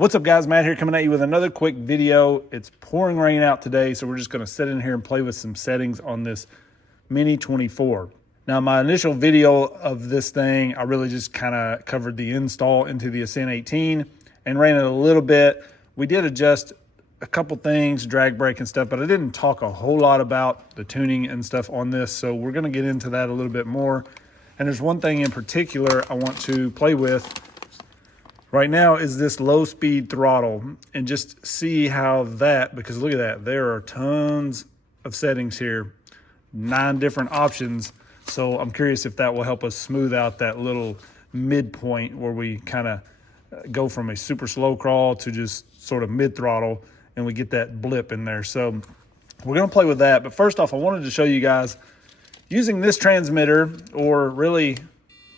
What's up guys, Matt here coming at you with another quick video. It's pouring rain out today, so we're just gonna sit in here and play with some settings on this Mini24. Now my initial video of this thing, I really just kind of covered the install into the Ascent18 and ran it a little bit. We did adjust a couple things, drag brake and stuff, but I didn't talk a whole lot about the tuning and stuff on this, so we're gonna get into that a little bit more. And there's one thing in particular I want to play with right now is this low speed throttle, and just see how that, because look at that, there are tons of settings here, 9 different options. So I'm curious if that will help us smooth out that little midpoint where we kind of go from a super slow crawl to just sort of mid throttle and we get that blip in there. So we're gonna play with that. But first off, I wanted to show you guys using this transmitter, or really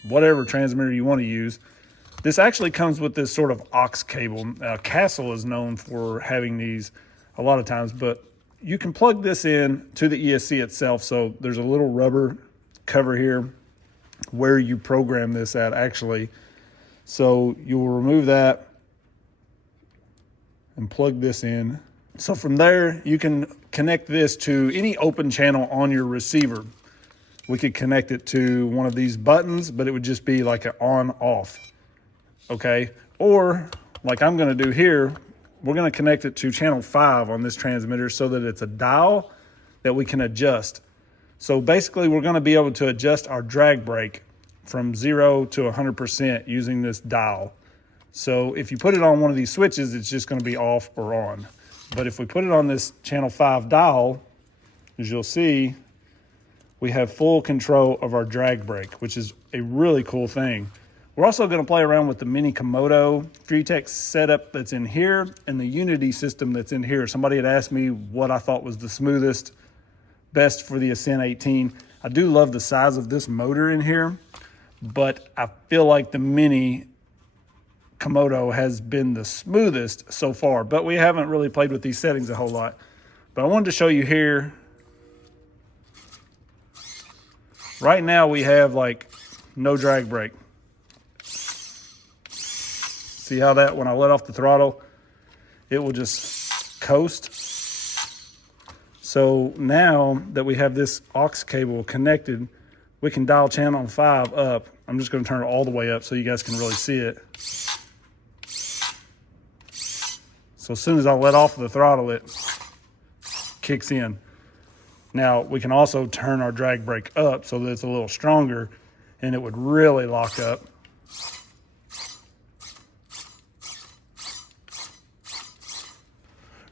whatever transmitter you want to use. This actually comes with this sort of aux cable. Castle is known for having these a lot of times, but you can plug this in to the ESC itself. So there's a little rubber cover here where you program this at actually. So you will remove that and plug this in. So from there, you can connect this to any open channel on your receiver. We could connect it to one of these buttons, but it would just be like an on-off. Okay, or like I'm gonna do here, we're gonna connect it to channel 5 on this transmitter so that it's a dial that we can adjust. So basically we're gonna be able to adjust our drag brake from 0 to 100% using this dial. So if you put it on one of these switches, it's just gonna be off or on. But if we put it on this channel 5 dial, as you'll see, we have full control of our drag brake, which is a really cool thing. We're also going to play around with the Mini Komodo Furitek setup that's in here and the Unity system that's in here. Somebody had asked me what I thought was the smoothest, best for the Ascent18. I do love the size of this motor in here, but I feel like the Mini Komodo has been the smoothest so far, but we haven't really played with these settings a whole lot. But I wanted to show you here. Right now we have like no drag brake. See how that, when I let off the throttle, it will just coast. So now that we have this aux cable connected, we can dial channel 5 up. I'm just going to turn it all the way up so you guys can really see it. So as soon as I let off the throttle, it kicks in. Now we can also turn our drag brake up so that it's a little stronger and it would really lock up.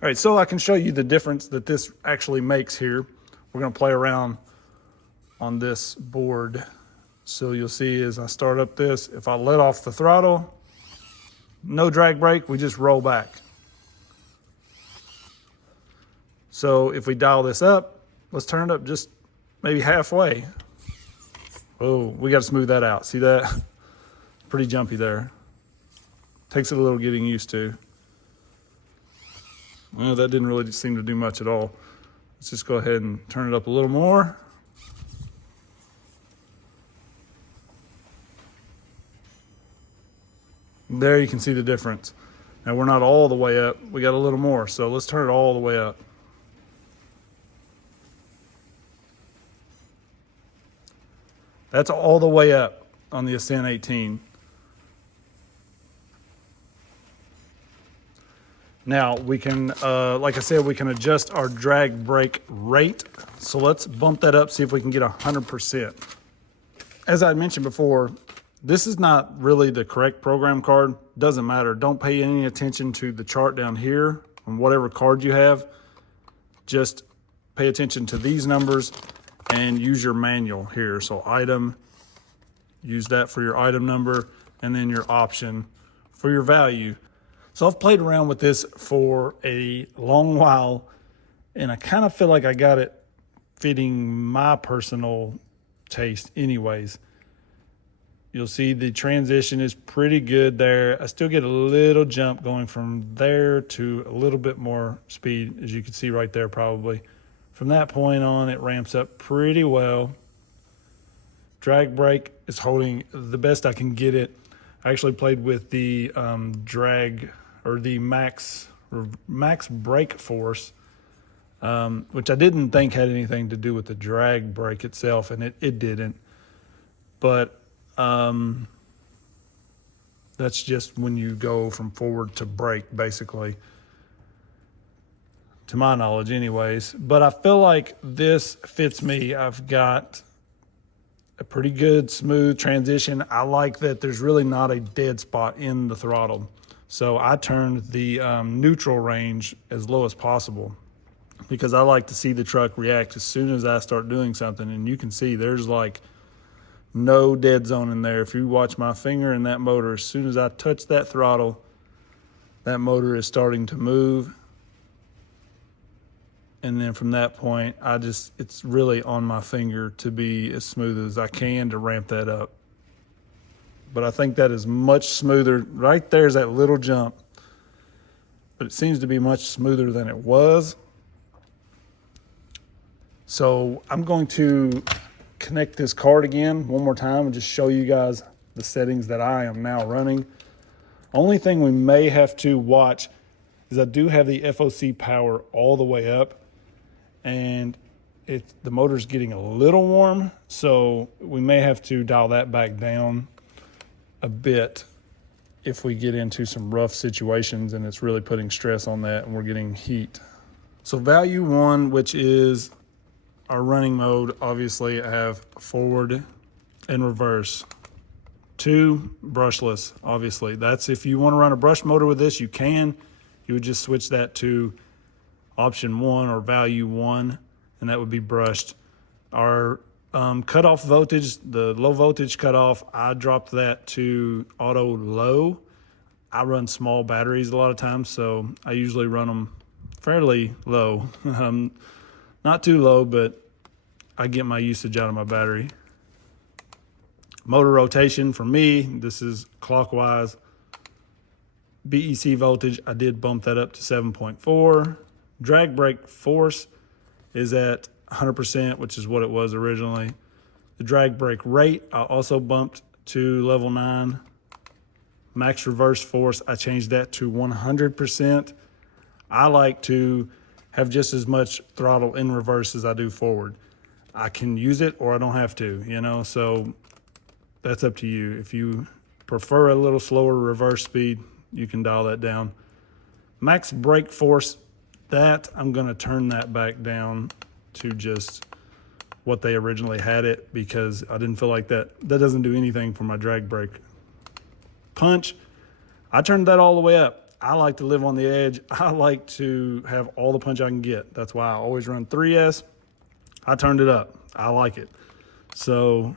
All right, so I can show you the difference that this actually makes here. We're gonna play around on this board. So you'll see as I start up this, if I let off the throttle, no drag brake, we just roll back. So if we dial this up, let's turn it up just maybe halfway. Oh, we gotta smooth that out. See that? Pretty jumpy there. Takes it a little getting used to. Well, that didn't really seem to do much at all. Let's just go ahead and turn it up a little more. There you can see the difference. Now we're not all the way up, we got a little more, so let's turn it all the way up. That's all the way up on the Ascent18. Now we can, like I said, we can adjust our drag brake rate. So let's bump that up, see if we can get 100%. As I mentioned before, this is not really the correct program card. Doesn't matter. Don't pay any attention to the chart down here on whatever card you have. Just pay attention to these numbers and use your manual here. So item, use that for your item number, and then your option for your value. So I've played around with this for a long while, and I kind of feel like I got it fitting my personal taste anyways. You'll see the transition is pretty good there. I still get a little jump going from there to a little bit more speed, as you can see right there probably. From that point on, it ramps up pretty well. Drag brake is holding the best I can get it. I actually played with the drag or the max brake force, which I didn't think had anything to do with the drag brake itself, and it didn't. But that's just when you go from forward to brake, basically, to my knowledge anyways. But I feel like this fits me. I've got a pretty good smooth transition. I like that there's really not a dead spot in the throttle. So I turned the neutral range as low as possible because I like to see the truck react as soon as I start doing something. And you can see there's like no dead zone in there. If you watch my finger in that motor, as soon as I touch that throttle, that motor is starting to move. And then from that point, it's really on my finger to be as smooth as I can to ramp that up. But I think that is much smoother. Right there's that little jump, but it seems to be much smoother than it was. So I'm going to connect this card again one more time and just show you guys the settings that I am now running. Only thing we may have to watch is I do have the FOC power all the way up, and the motor's getting a little warm, so we may have to dial that back down a bit if we get into some rough situations and it's really putting stress on that and we're getting heat. So value 1, which is our running mode, obviously I have forward and reverse. 2, brushless, obviously. That's if you want to run a brush motor with this, you can. You would just switch that to option 1 or value 1, and that would be brushed. Our cutoff voltage, the low voltage cutoff, I dropped that to auto low. I run small batteries a lot of times, so I usually run them fairly low. Not too low, but I get my usage out of my battery. Motor rotation for me, this is clockwise. BEC voltage, I did bump that up to 7.4. Drag brake force is at 100%, which is what it was originally. The drag brake rate, I also bumped to level 9. Max reverse force, I changed that to 100%. I like to have just as much throttle in reverse as I do forward. I can use it or I don't have to, you know, so that's up to you. If you prefer a little slower reverse speed, you can dial that down. Max brake force, that I'm gonna turn that back down to just what they originally had it, because I didn't feel like that doesn't do anything for my drag brake. Punch, I turned that all the way up. I like to live on the edge. I like to have all the punch I can get. That's why I always run 3S. I turned it up. I like it. So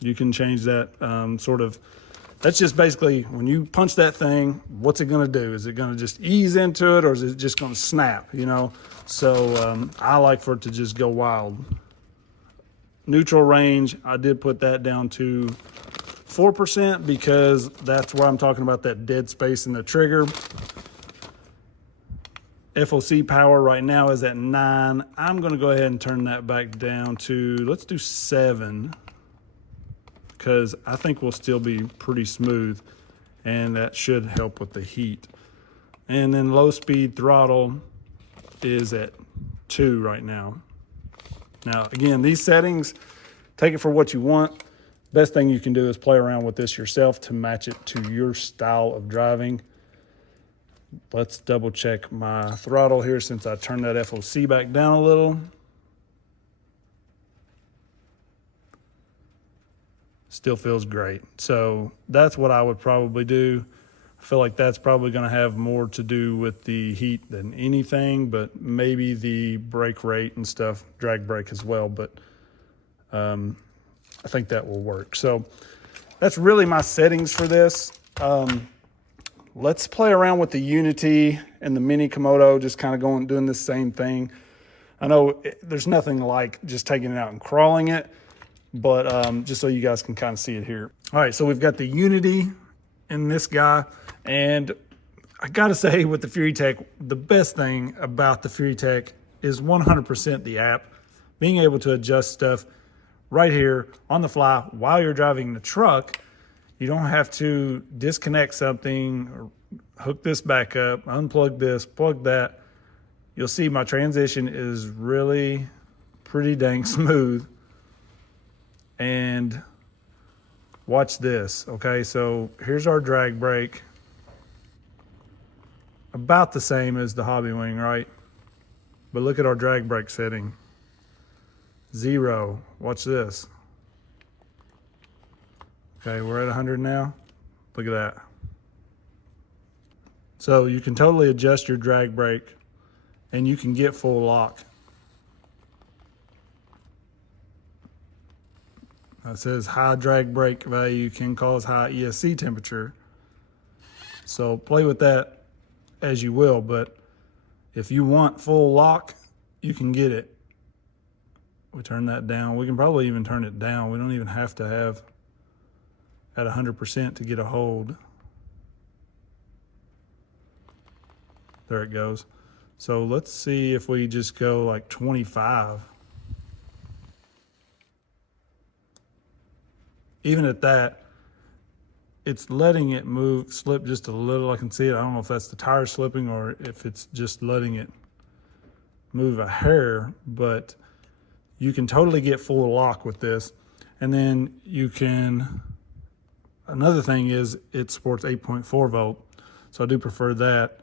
you can change that that's just basically when you punch that thing, what's it gonna do? Is it gonna just ease into it, or is it just gonna snap, you know? So I like for it to just go wild. Neutral range, I did put that down to 4% because that's where I'm talking about that dead space in the trigger. FOC power right now is at 9. I'm gonna go ahead and turn that back down to, let's do 7, because I think we'll still be pretty smooth, and that should help with the heat. And then low speed throttle is at 2 right now. Now, again, these settings, take it for what you want. Best thing you can do is play around with this yourself to match it to your style of driving. Let's double check my throttle here since I turned that FOC back down a little. Still feels great. So that's what I would probably do. I feel like that's probably going to have more to do with the heat than anything, but maybe the brake rate and stuff, drag brake as well. But I think that will work. So that's really my settings for this. Let's play around with the Unity and the Mini Komodo, just kind of doing the same thing. I know there's nothing like just taking it out and crawling it, but just so you guys can kind of see it here. All right, so we've got the Unity in this guy, and I gotta say with the Furitek, the best thing about the Furitek is 100% the app. Being able to adjust stuff right here on the fly while you're driving the truck. You don't have to disconnect something or hook this back up, unplug this, plug that, you'll see my transition is really pretty dang smooth. And watch this, okay? So here's our drag brake. About the same as the Hobbywing, right? But look at our drag brake setting. 0. Watch this. Okay, we're at 100 now. Look at that. So you can totally adjust your drag brake and you can get full lock. It says high drag brake value can cause high ESC temperature. So play with that as you will, but if you want full lock, you can get it. We turn that down. We can probably even turn it down. We don't even have to have at 100% to get a hold. There it goes. So let's see if we just go like 25. Even at that, it's letting it move, slip just a little. I can see it. I don't know if that's the tire slipping or if it's just letting it move a hair, but you can totally get full lock with this. And then you can, another thing is it supports 8.4 volt. So I do prefer that.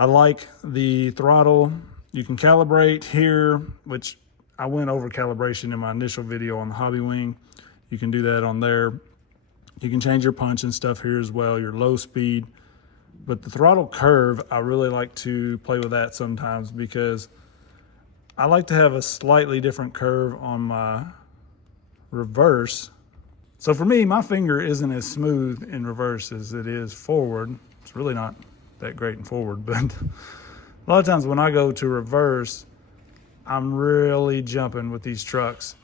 I like the throttle. You can calibrate here, which I went over calibration in my initial video on the Hobbywing. You can do that on there. You can change your punch and stuff here as well, your low speed. But the throttle curve, I really like to play with that sometimes because I like to have a slightly different curve on my reverse. So for me, my finger isn't as smooth in reverse as it is forward. It's really not that great in forward, but a lot of times when I go to reverse, I'm really jumping with these trucks.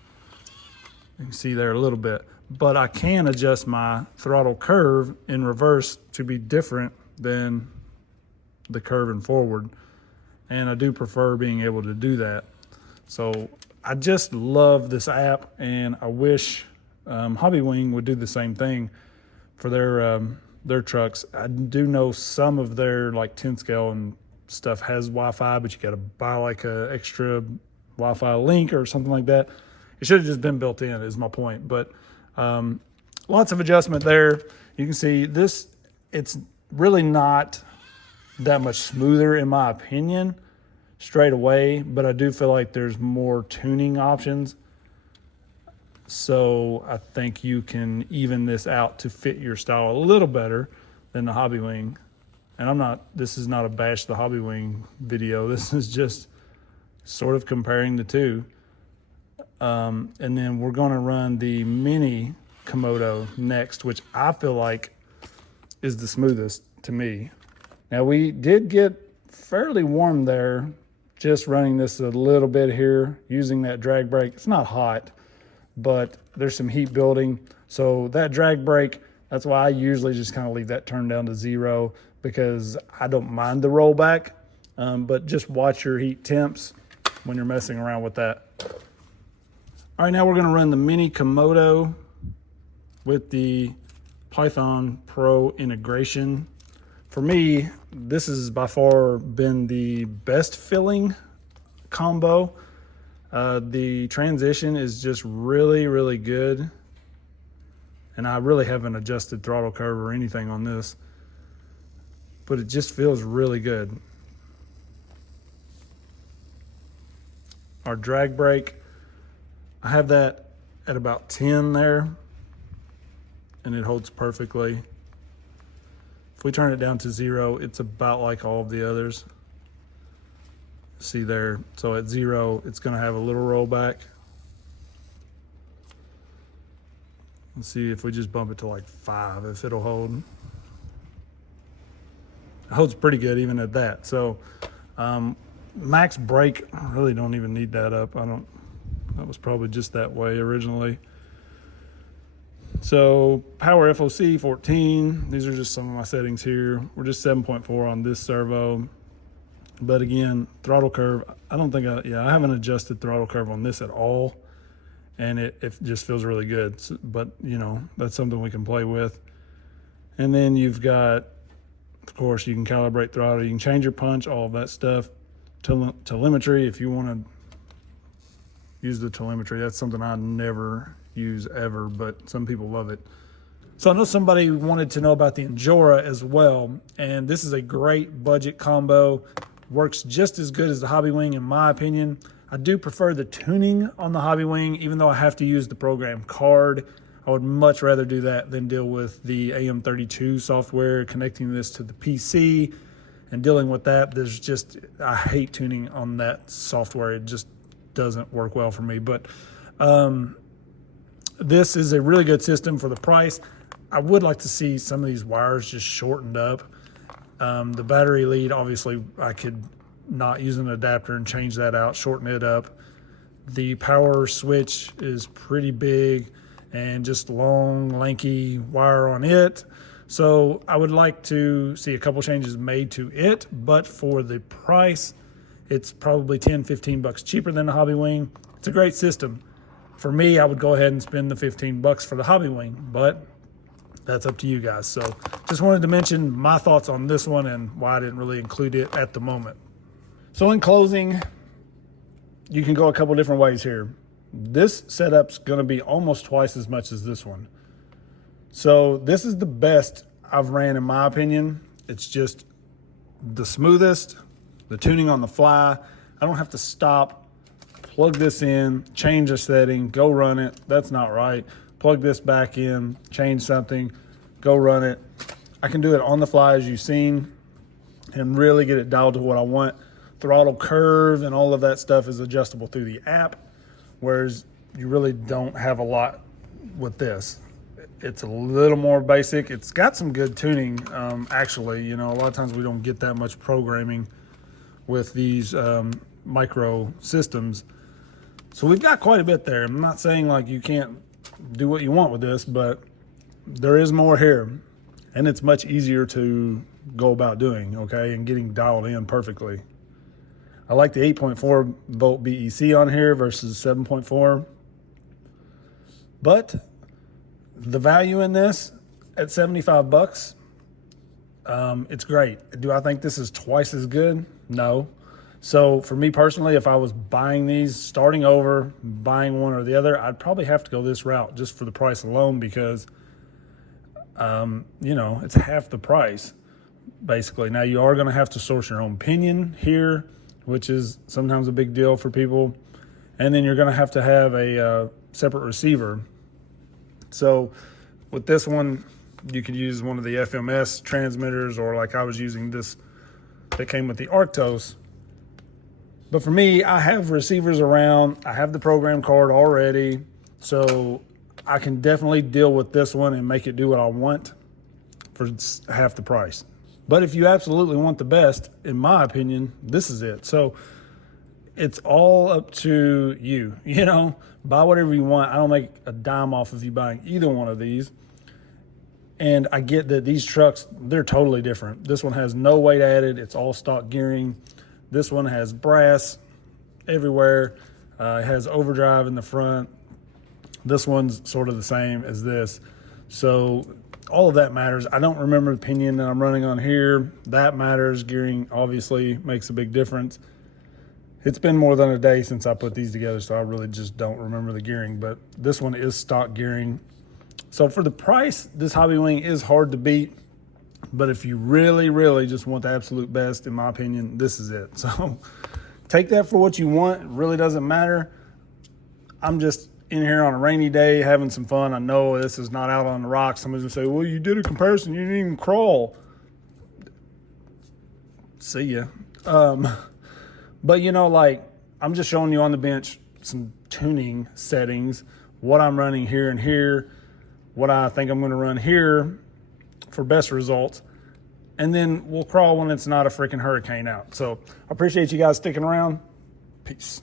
You can see there a little bit, but I can adjust my throttle curve in reverse to be different than the curve in forward. And I do prefer being able to do that. So I just love this app, and I wish Hobbywing would do the same thing for their trucks. I do know some of their like 10 scale and stuff has Wi-Fi, but you got to buy like a extra Wi-Fi link or something like that. It should have just been built in is my point, but lots of adjustment there. You can see this, it's really not that much smoother in my opinion straight away, but I do feel like there's more tuning options. So I think you can even this out to fit your style a little better than the Hobbywing. And this is not a bash the Hobbywing video. This is just sort of comparing the two. And then we're going to run the Mini Komodo next, which I feel like is the smoothest to me. Now we did get fairly warm there, just running this a little bit here, using that drag brake. It's not hot, but there's some heat building. So that drag brake, that's why I usually just kind of leave that turned down to 0 because I don't mind the rollback, but just watch your heat temps when you're messing around with that. All right, now we're gonna run the Mini Komodo with the Python Pro integration. For me, this has by far been the best filling combo. The transition is just really, really good. And I really haven't adjusted throttle curve or anything on this, but it just feels really good. Our drag brake, I have that at about 10 there, and it holds perfectly. If we turn it down to 0, it's about like all of the others. See there, so at 0, it's gonna have a little rollback. Let's see if we just bump it to like 5, if it'll hold. It holds pretty good even at that. So max brake, I really don't even need that up. That was probably just that way originally. So power FOC 14, these are just some of my settings here. We're just 7.4 on this servo. But again, throttle curve, I don't think I haven't adjusted throttle curve on this at all. And it just feels really good. But you know, that's something we can play with. And then you've got Of course, you can calibrate throttle, you can change your punch, all of that stuff. Telemetry, if you want to use the telemetry, that's something I never use ever, but some people love it. So I know somebody wanted to know about the Injora as well, and this is a great budget combo. Works just as good as the Hobbywing in my opinion. I do prefer the tuning on the Hobbywing, even though I have to use the program card. I would much rather do that than deal with the AM32 software, connecting this to the PC and dealing with that. I hate tuning on that software. It just doesn't work well for me. But this is a really good system for the price. I would like to see some of these wires just shortened up. The battery lead, obviously, I could not use an adapter and change that out, shorten it up. The power switch is pretty big and just long, lanky wire on it. So I would like to see a couple changes made to it, but for the price, it's probably 10, 15 bucks cheaper than the Hobbywing. It's a great system. For me, I would go ahead and spend the 15 bucks for the Hobbywing, but that's up to you guys. So just wanted to mention my thoughts on this one and why I didn't really include it at the moment. So in closing, you can go a couple different ways here. This setup's gonna be almost twice as much as this one. So this is the best I've ran in my opinion. It's just the smoothest, the tuning on the fly. I don't have to stop, plug this in, change a setting, go run it. That's not right. Plug this back in, change something, go run it. I can do it on the fly as you've seen and really get it dialed to what I want. Throttle curve and all of that stuff is adjustable through the app, whereas you really don't have a lot with this. It's a little more basic. It's got some good tuning, actually. You know, a lot of times we don't get that much programming with these micro systems. So we've got quite a bit there. I'm not saying like you can't do what you want with this, but there is more here, and it's much easier to go about doing, okay, and getting dialed in perfectly. I like the 8.4 volt BEC on here versus 7.4, but the value in this at 75 bucks, it's great. Do I think this is twice as good? No. So for me personally, if I was buying these, starting over, buying one or the other, I'd probably have to go this route just for the price alone because, you know, it's half the price, basically. Now, you are going to have to source your own pinion here, which is sometimes a big deal for people. And then you're going to have a separate receiver. So with this one, you could use one of the FMS transmitters, or like I was using this that came with the Arctos. But for me, I have receivers around. I have the program card already. So I can definitely deal with this one and make it do what I want for half the price. But if you absolutely want the best, in my opinion, this is it. So it's all up to you. You know, buy whatever you want. I don't make a dime off of you buying either one of these. And I get that these trucks, they're totally different. This one has no weight added. It's all stock gearing. This one has brass everywhere. It has overdrive in the front. This one's sort of the same as this. So all of that matters. I don't remember the pinion that I'm running on here. That matters. Gearing obviously makes a big difference. It's been more than a day since I put these together, so I really just don't remember the gearing, but this one is stock gearing. So for the price, this Hobbywing is hard to beat. But if you really, really just want the absolute best, in my opinion, this is it. So take that for what you want. It really doesn't matter. I'm just in here on a rainy day having some fun. I know this is not out on the rocks. Somebody's going to say, well, you did a comparison. You didn't even crawl. See ya. But, you know, like, I'm just showing you on the bench some tuning settings, what I'm running here and here, what I think I'm going to run here for best results, and then we'll crawl when it's not a freaking hurricane out. So I appreciate you guys sticking around. Peace.